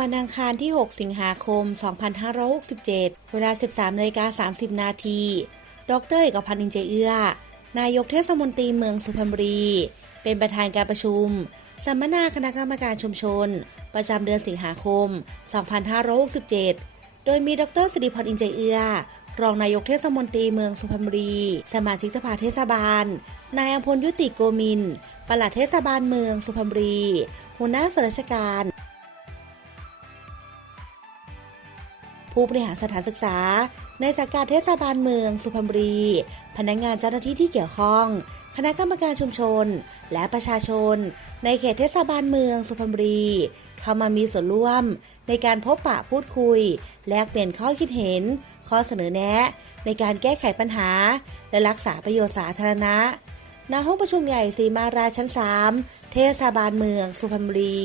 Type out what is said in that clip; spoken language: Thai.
วันอังคารที่ 6 สิงหาคม 2567 เวลา 13นาฬิกา30 นาที ดรเอกพันธ์อินเจเอื้อ นายกเทศมนตรีเมืองสุพรรณบุรี เป็นประธานการประชุม สัมมนาคณะกรรมการชุมชน ประจำเดือนสิงหาคม 2567 โดยมีดรสิริพรอินเจเอื้อ รองนายกเทศมนตรีเมืองสุพรรณบุรี สมาชิกสภาเทศบาล นายอำพลยุติโกมินปลัดเทศบาลเมืองสุพรรณบุรี หัวหน้าส่วนราชการ ผู้บริหารสถานศึกษา ในสังกัดเทศบาลเมือง สุพรรณบุรี พนักงานเจ้าหน้าที่ที่เกี่ยวข้อง คณะกรรมการชุมชน และประชาชน ในเขตเทศบาลเมืองสุพรรณบุรี เข้ามามีส่วนร่วม ในการพบปะพูดคุย แลกเปลี่ยนข้อคิดเห็น ข้อเสนอแนะ ในการแก้ไขปัญหา และรักษาประโยชน์สาธารณะณห้องประชุมใหญ่สีมาราชั้น 3 เทศบาลเมืองสุพรรณบุรี